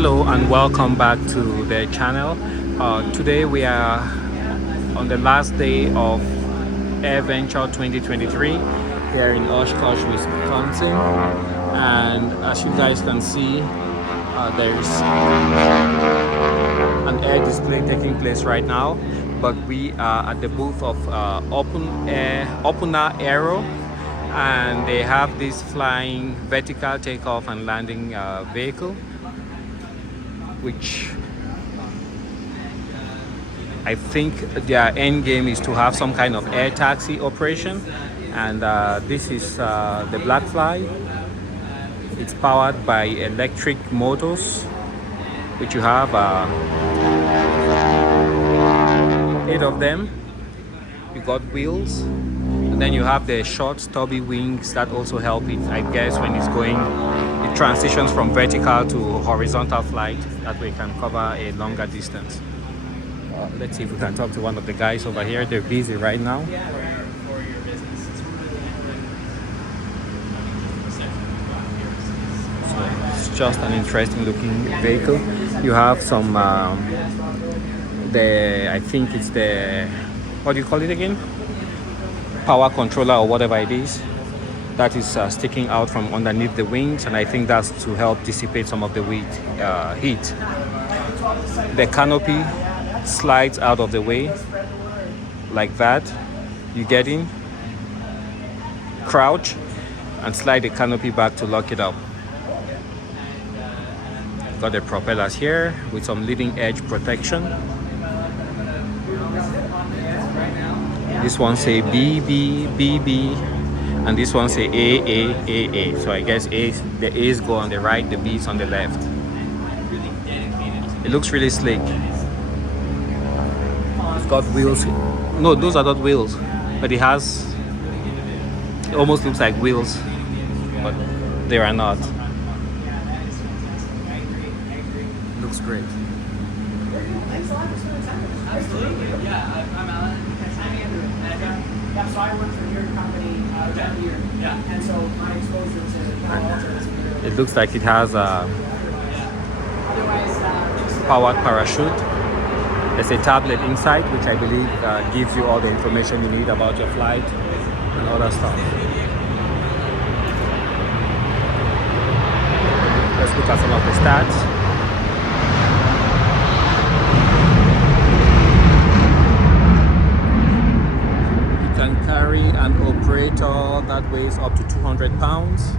Hello and welcome back to the channel. Today we are on the last day of Air Venture 2023 here in Oshkosh, Wisconsin, and as you guys can see, there's an air display taking place right now, but we are at the booth of Opener Aero, and they have this flying vertical takeoff and landing vehicle, which I think their end game is to have some kind of air taxi operation. And this is the Blackfly. It's powered by electric motors, which you have 8 of them. You got wheels, and then you have the short stubby wings that also help it, I guess, when it's going, it transitions from vertical to horizontal flight. That way it can cover a longer distance. Let's see if we can talk to one of the guys over here. They're busy right now. So it's just an interesting looking vehicle. You have some I think it's the, what do you call it again? Power controller or whatever it is, that is sticking out from underneath the wings, and I think that's to help dissipate some of the heat. The canopy slides out of the way like that. You get in, crouch, and slide the canopy back to lock it up. Got the propellers here with some leading edge protection. This one say BB, BB, and this one say A. So I guess the A's go on the right, the B's on the left. It looks really sleek. It's got wheels. No, those are not wheels, but it almost looks like wheels, but they are not. Looks great. Absolutely, yeah. I'm Alan. Yeah, so I work for your company here. Yeah. And so my exposure to it looks like it has a powered parachute. There's a tablet inside, which I believe gives you all the information you need about your flight and all that stuff. Let's look at some of the stats. Can carry an operator that weighs up to 200 pounds.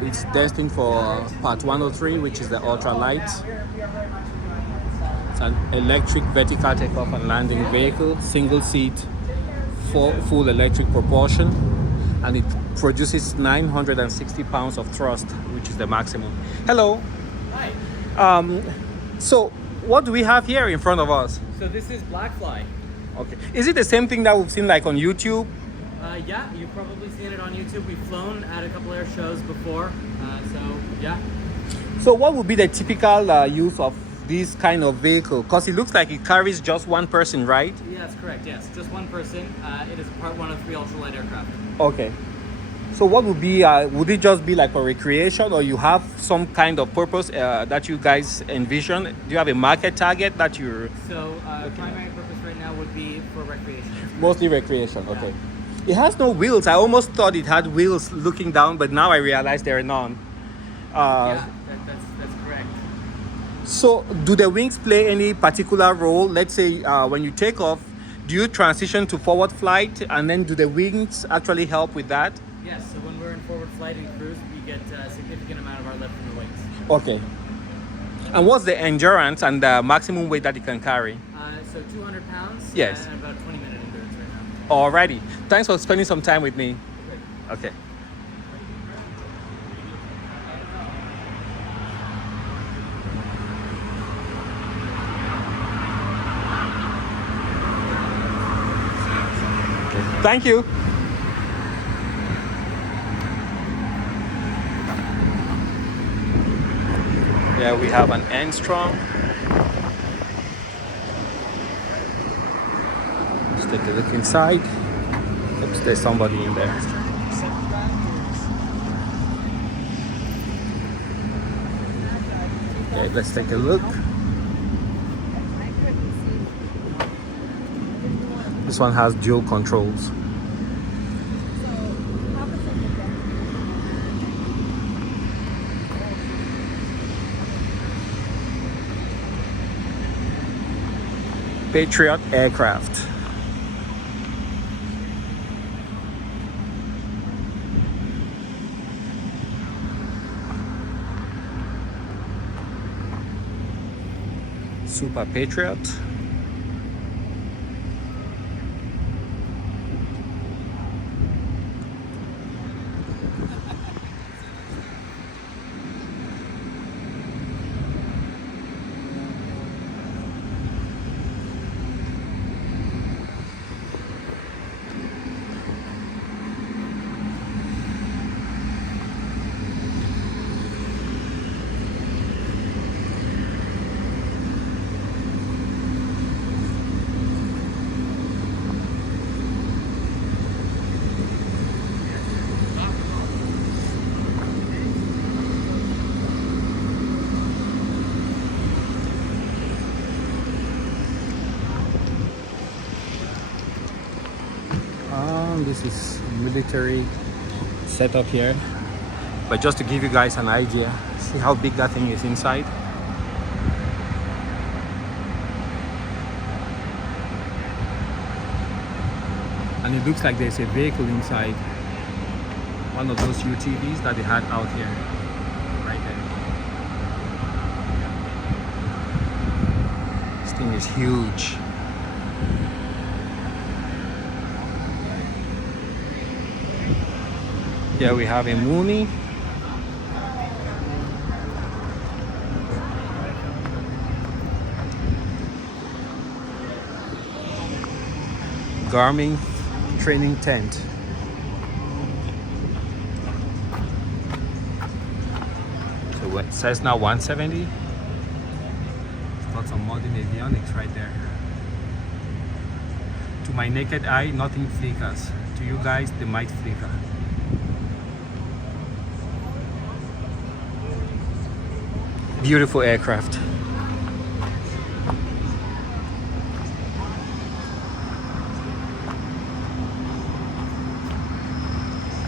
It's destined for Part 103, which is the ultralight. It's an electric vertical takeoff and landing vehicle, single seat, full electric propulsion, and it produces 960 pounds of thrust, which is the maximum. Hello. Hi. So what do we have here in front of us? So this is Blackfly. Okay. Is it the same thing that we've seen like on YouTube? Yeah, you've probably seen it on YouTube. We've flown at a couple air shows before, so yeah. So what would be the typical use of this kind of vehicle? Because it looks like it carries just one person, right? Yeah, that's correct, yes. Just one person. It is Part 103 ultralight aircraft. Okay. So what would be, would it just be like for recreation, or you have some kind of purpose that you guys envision? Do you have a market target that you're... So primary purpose right now would be for recreation. Mostly recreation, okay. It has no wheels. I almost thought it had wheels looking down, but now I realize there are none. Yeah, that's correct. So do the wings play any particular role? Let's say when you take off, do you transition to forward flight, and then do the wings actually help with that? Yes, so when we're in forward flight and cruise, we get a significant amount of our lift from the wings. Okay. And what's the endurance and the maximum weight that it can carry? So 200 pounds. Yes. And about 20-minute endurance right now. Alrighty. Thanks for spending some time with me. Okay. Thank you. Yeah, we have an Armstrong. Let's take a look inside. Oops, there's somebody in there. Okay, let's take a look. This one has dual controls. Patriot aircraft. Super Patriot. This is military setup here, but just to give you guys an idea, see how big that thing is inside. And it looks like there's a vehicle inside, one of those UTVs that they had out here, right there. This thing is huge. Here we have a Mooney. Garmin training tent. So it says now 170. It's got some modern avionics right there. To my naked eye, nothing flickers. To you guys, they might flicker. Beautiful aircraft.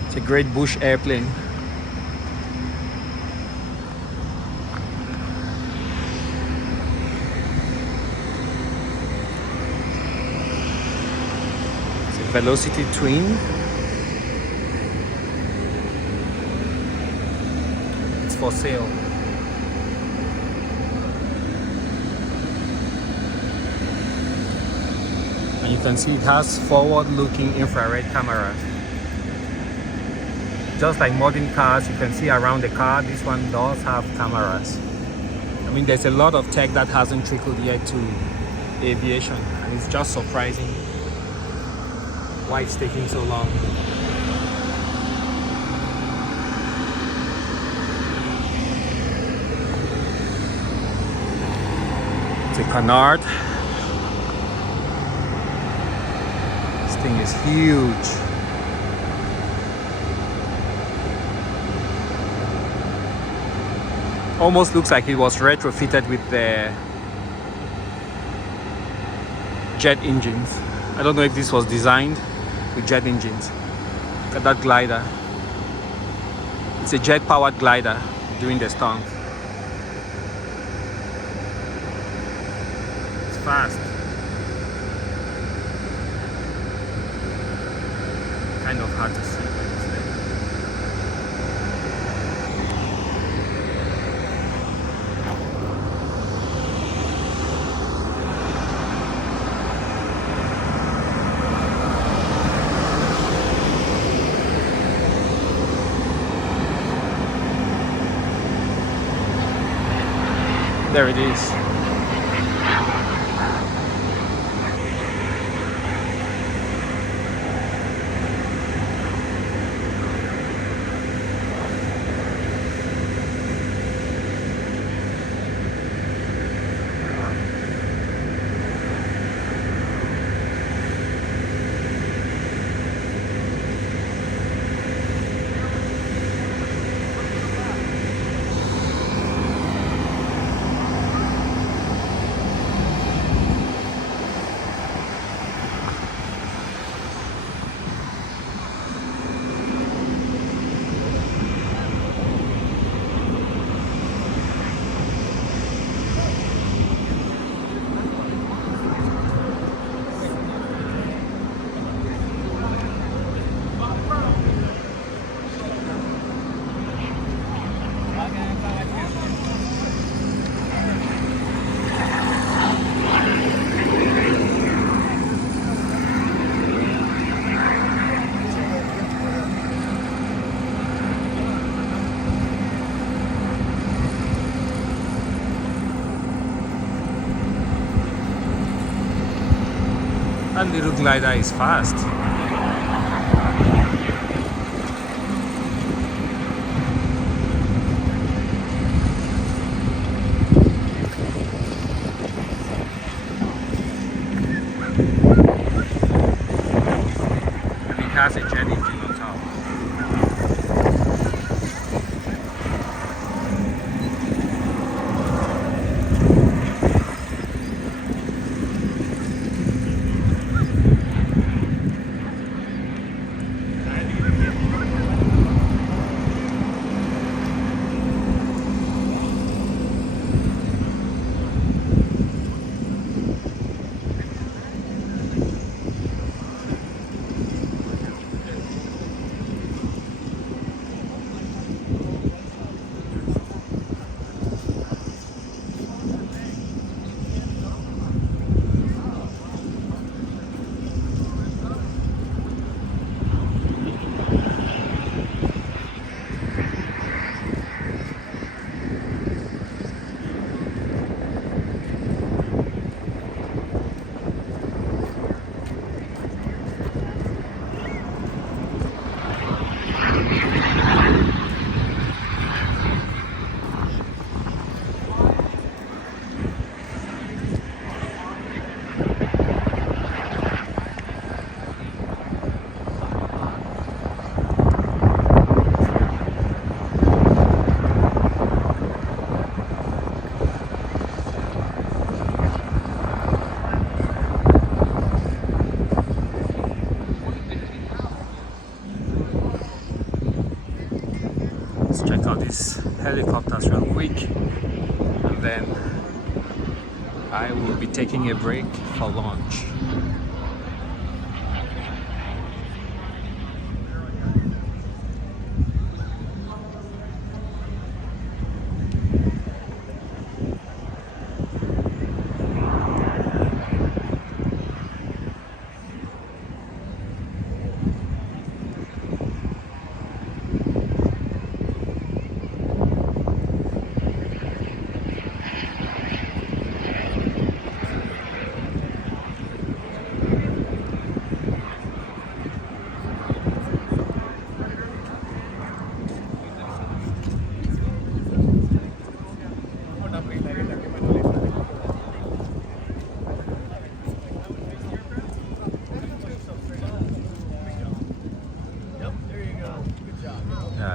It's a great bush airplane. It's a Velocity twin. It's for sale. And you can see it has forward-looking infrared cameras. Just like modern cars, you can see around the car, this one does have cameras. I mean, there's a lot of tech that hasn't trickled yet to aviation, and it's just surprising why it's taking so long. It's a Canard. Thing is huge. Almost looks like it was retrofitted with the jet engines. I don't know if this was designed with jet engines. Look at that glider. It's a jet powered glider doing the stunt. It's fast. Kind of hard to see. There it is. That little glider is fast. And it has a jet engine on top. Let's check out these helicopters real quick, and then I will be taking a break for lunch.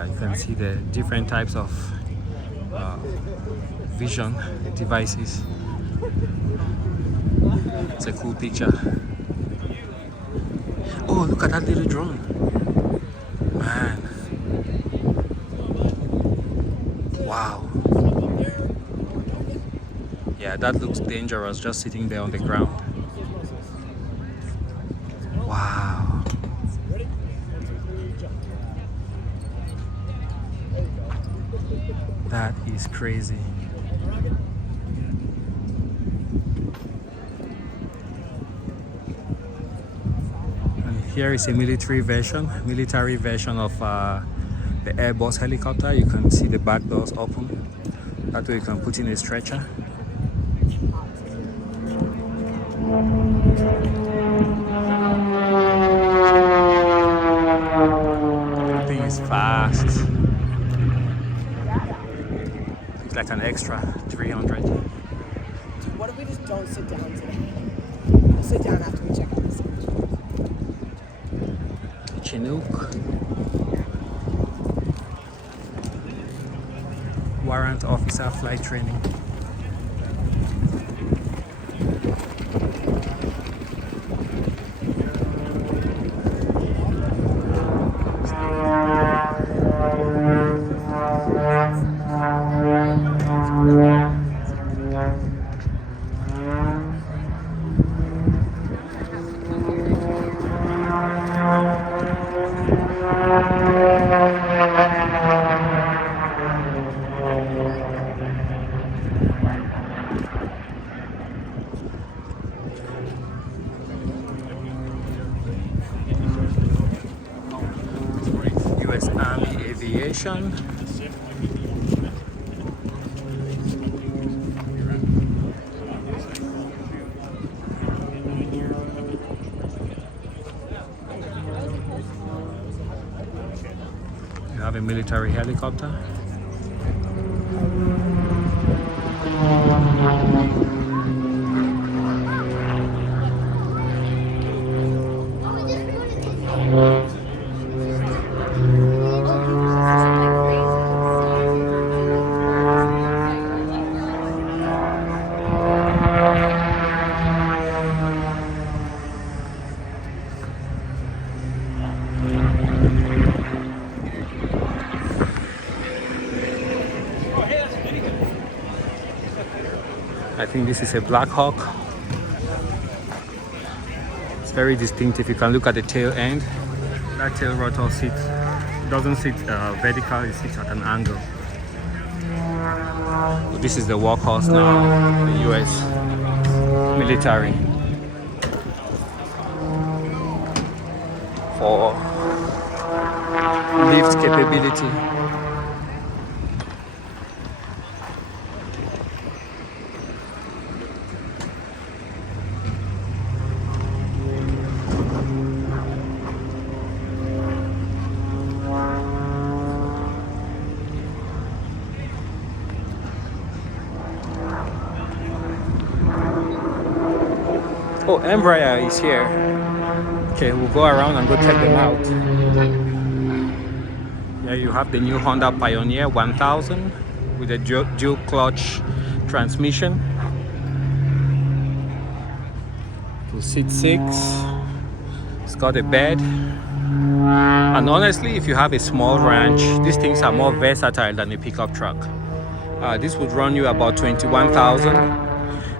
You can see the different types of vision devices. It's a cool picture. Oh, look at that little drone. Man. Wow. Yeah, that looks dangerous just sitting there on the ground. Wow. That is crazy. And here is a military version of the Airbus helicopter. You can see the back doors open. That way you can put in a stretcher. The thing is fast. It's like an extra 300. What if we just don't sit down today? We'll sit down after we check out this. Chinook. Warrant officer flight training. US Army Aviation. a military helicopter. I think this is a Black Hawk. It's very distinctive. You can look at the tail end. That tail rotor doesn't sit vertical, it sits at an angle. This is the workhorse now, the US military, for lift capability. Oh, Embraer is here. Okay, we'll go around and go check them out. Yeah, you have the new Honda Pioneer 1000 with a dual clutch transmission. It will sit 6. It's got a bed. And honestly, if you have a small ranch, these things are more versatile than a pickup truck. This would run you about 21,000.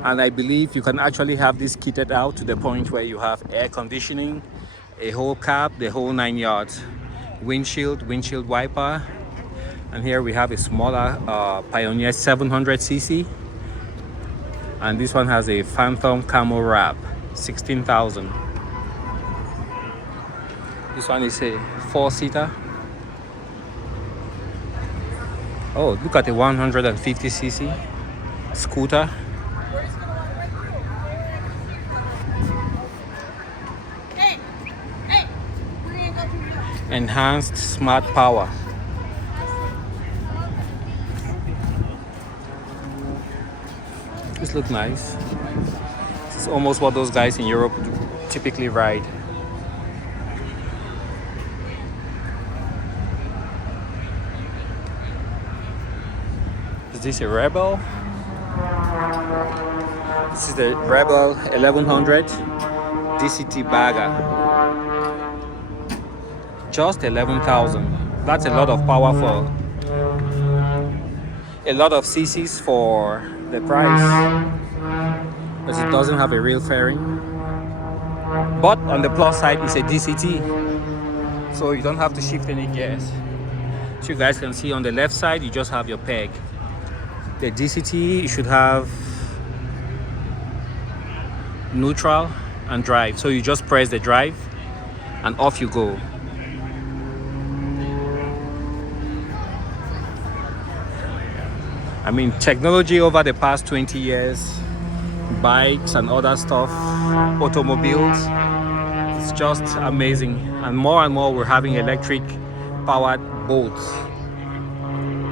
And I believe you can actually have this kitted out to the point where you have air conditioning, a whole cab, the whole 9 yards, windshield wiper. And here we have a smaller Pioneer 700cc. And this one has a Phantom Camo wrap, 16,000. This one is a 4-seater. Oh, look at the 150cc scooter. Enhanced smart power. This looks nice. This is almost what those guys in Europe typically ride. Is this a Rebel? This is the Rebel 1100 DCT bagger. Just 11,000. That's a lot of power for a lot of cc's for the price, because it doesn't have a real fairing. But on the plus side, it's a DCT, so you don't have to shift any gears. So you guys can see on the left side, you just have your peg. The DCT, you should have neutral and drive. So you just press the drive and off you go. I mean, technology over the past 20 years, bikes and other stuff, automobiles, it's just amazing. And more we're having electric powered boats.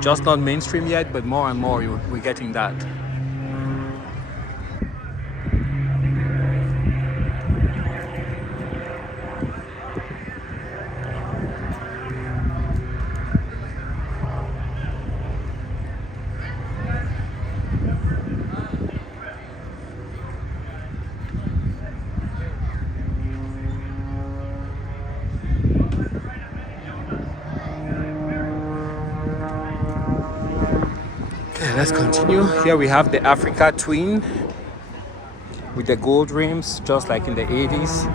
Just not mainstream yet, but more and more we're getting that. Let's continue. Here we have the Africa Twin with the gold rims, just like in the 80s.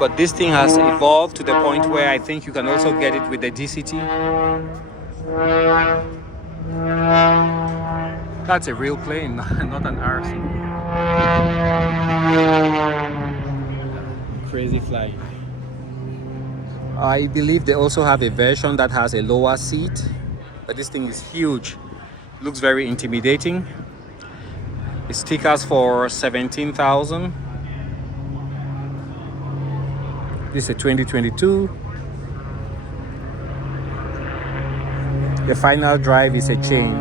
But this thing has evolved to the point where I think you can also get it with the DCT. That's a real plane, not an RC. Crazy flying. I believe they also have a version that has a lower seat, but this thing is huge. Looks very intimidating. It stickers for 17,000. This is a 2022. The final drive is a chain.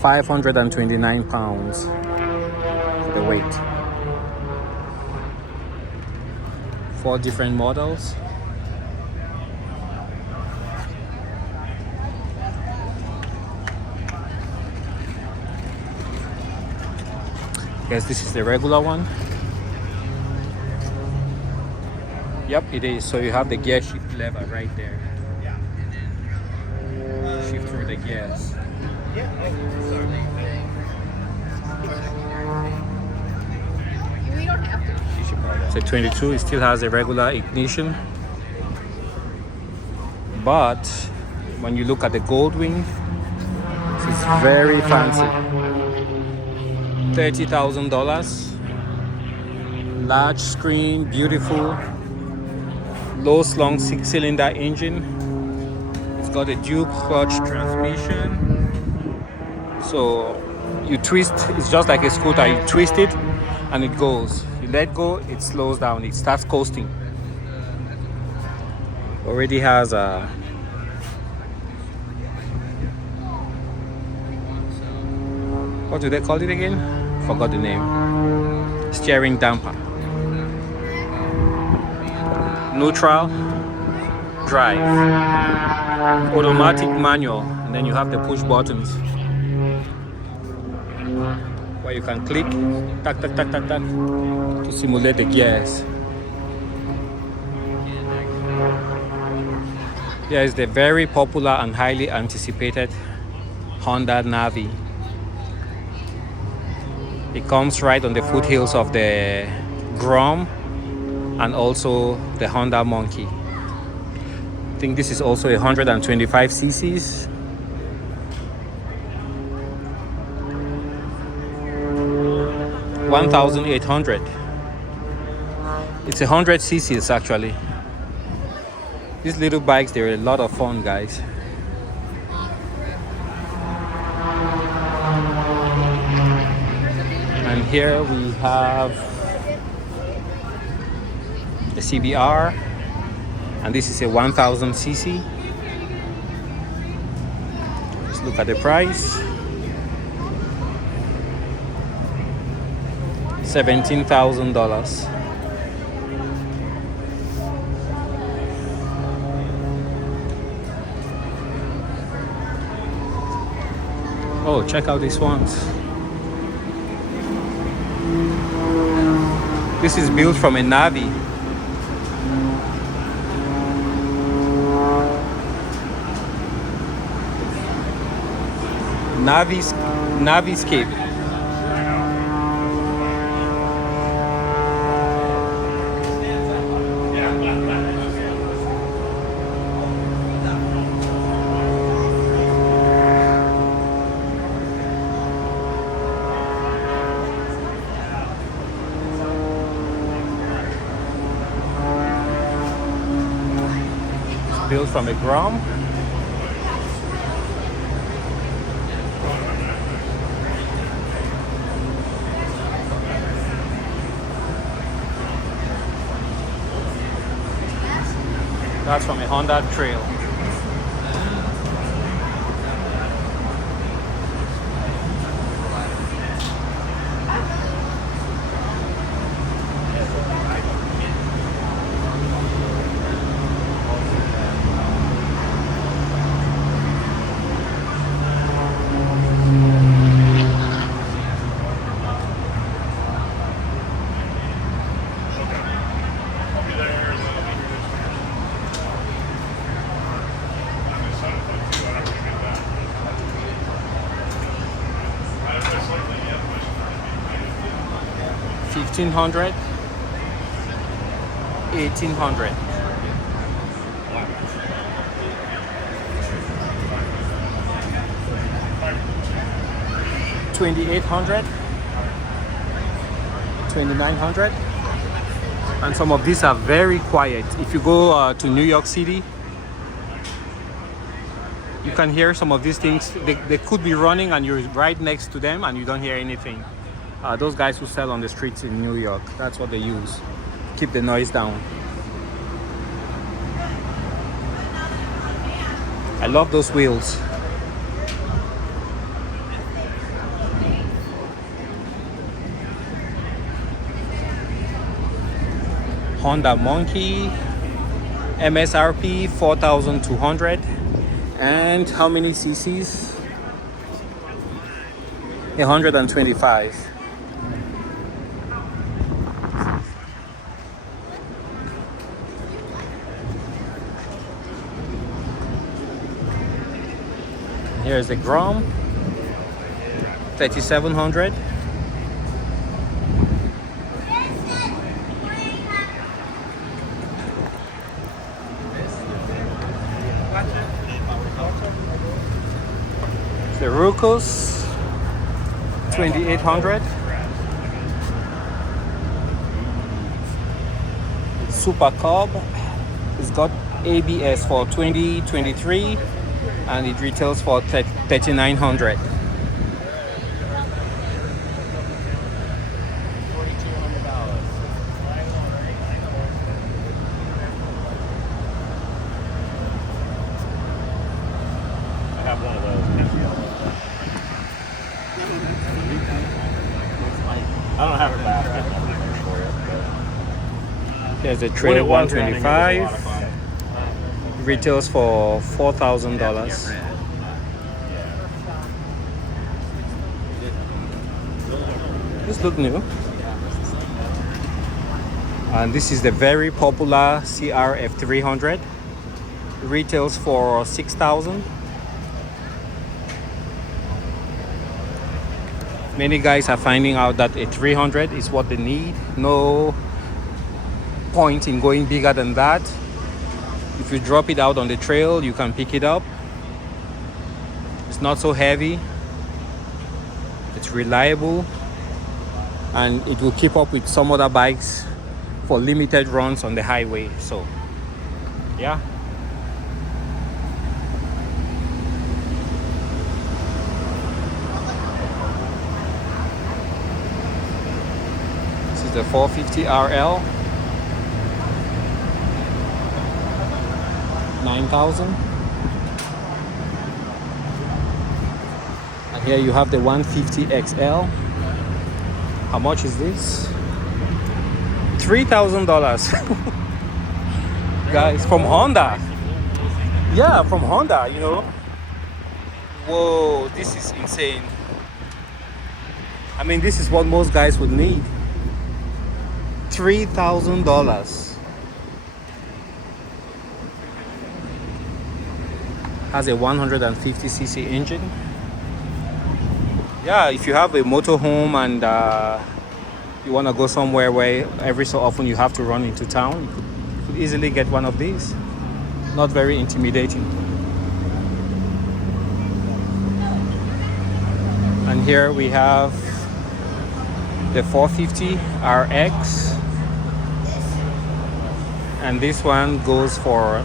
529 pounds for the weight. 4 different models. Yes, this is the regular one. Yep, it is. So you have the gear shift lever right there. Shift through the gears. We don't have to. So 22, it still has a regular ignition. But when you look at the gold wing, it's very fancy. $30,000. Large screen, beautiful. Low slung 6-cylinder engine. It's got a dual clutch transmission. So you twist, it's just like a scooter. You twist it and it goes. You let go, it slows down. It starts coasting. Already has a what do they call it again? Forgot the name. Steering damper. Neutral, drive, automatic, manual, and then you have the push buttons where you can click, tack, tack, tack, tack, tack, to simulate the gears. Here is the very popular and highly anticipated Honda Navi. It comes right on the foothills of the Grom and also the Honda Monkey. I think this is also 125 cc's. $1,800. It's 100 cc's actually. These little bikes, they're a lot of fun, guys. And here we have the CBR, and this is a 1000 cc. Let's look at the price. $17,000. Oh, check out these ones. This is built from a Navi. Naviscape. Built from a Grom. That's from a Honda Trail. $1,500, $1,800. $2,800, $2,900, and some of these are very quiet. If you go to New York City, you can hear some of these things. They could be running and you're right next to them and you don't hear anything. Those guys who sell on the streets in New York, that's what they use. Keep the noise down. I love those wheels. Honda Monkey, MSRP 4,200. And how many cc's? 125. Here's the Grom, 3,700. The Rucos, 2,800. Super Cub, it's got ABS for 2023 and it retails for 3,900. I have one of those. I don't have a basket number for it. There's a Trail 125. Retails for $4,000. This look new. And this is the very popular CRF 300. Retails for $6,000. Many guys are finding out that a 300 is what they need. No point in going bigger than that. If you drop it out on the trail, you can pick it up. It's not so heavy. It's reliable. And it will keep up with some other bikes for limited runs on the highway. So, yeah. This is the 450 RL. 9,000. And here you have the 150 XL. How much is this? $3,000. Guys, from Honda. Yeah, from Honda, you know. Whoa, this is insane. I mean, this is what most guys would need. $3,000. Has a 150cc engine. Yeah, if you have a motorhome and you want to go somewhere where every so often you have to run into town, you could easily get one of these. Not very intimidating. And here we have the 450 RX, and this one goes for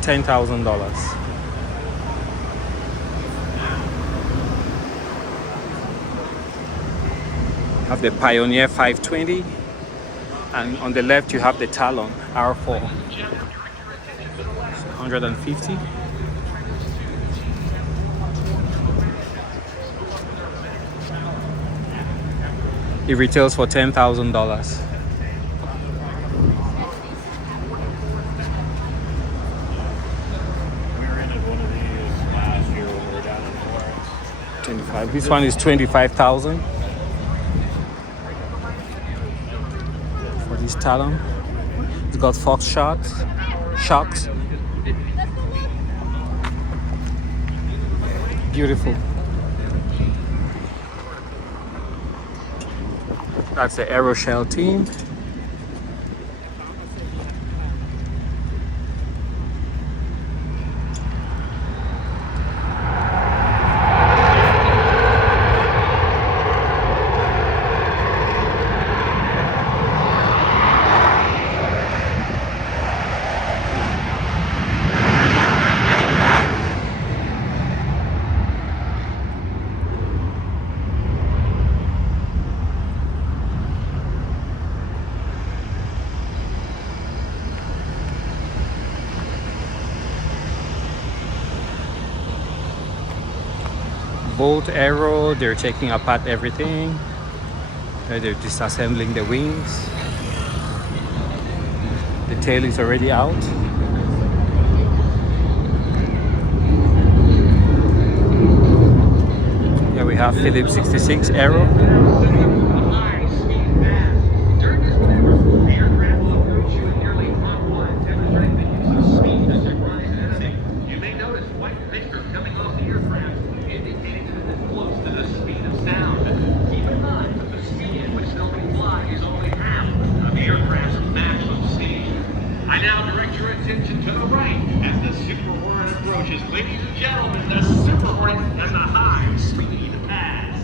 $10,000. Have the Pioneer 520, and on the left you have the Talon R4. 150. It retails for $10,000. We rented one of these last year when we were down in Florence. 25. This one is 25,000 for this Talon. It's got Fox shocks. Beautiful. That's the Aeroshell team. bolt aero. They're taking apart everything. They're disassembling the wings. The tail is already out. Here we have Phillips 66 aero. Ladies and gentlemen, the Super Hornet and the high speed pass.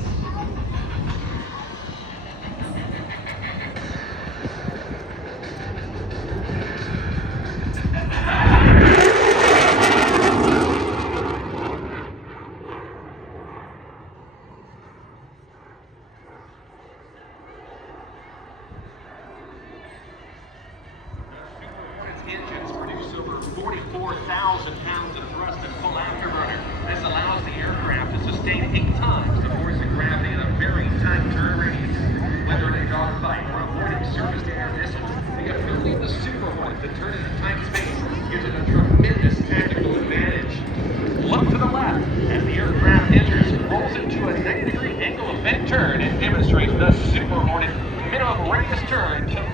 Engines produce over 44,000 pounds of thrust and full afterburner. This allows the aircraft to sustain 8 times the force of gravity in a very tight turn radius. Whether in a dogfight or avoiding surface-to-air missiles, the ability of the Super Hornet to turn into tight space gives it a tremendous tactical advantage. Look to the left as the aircraft enters, rolls into a 90-degree angle of bend turn and demonstrates the Super Hornet minimum radius turn to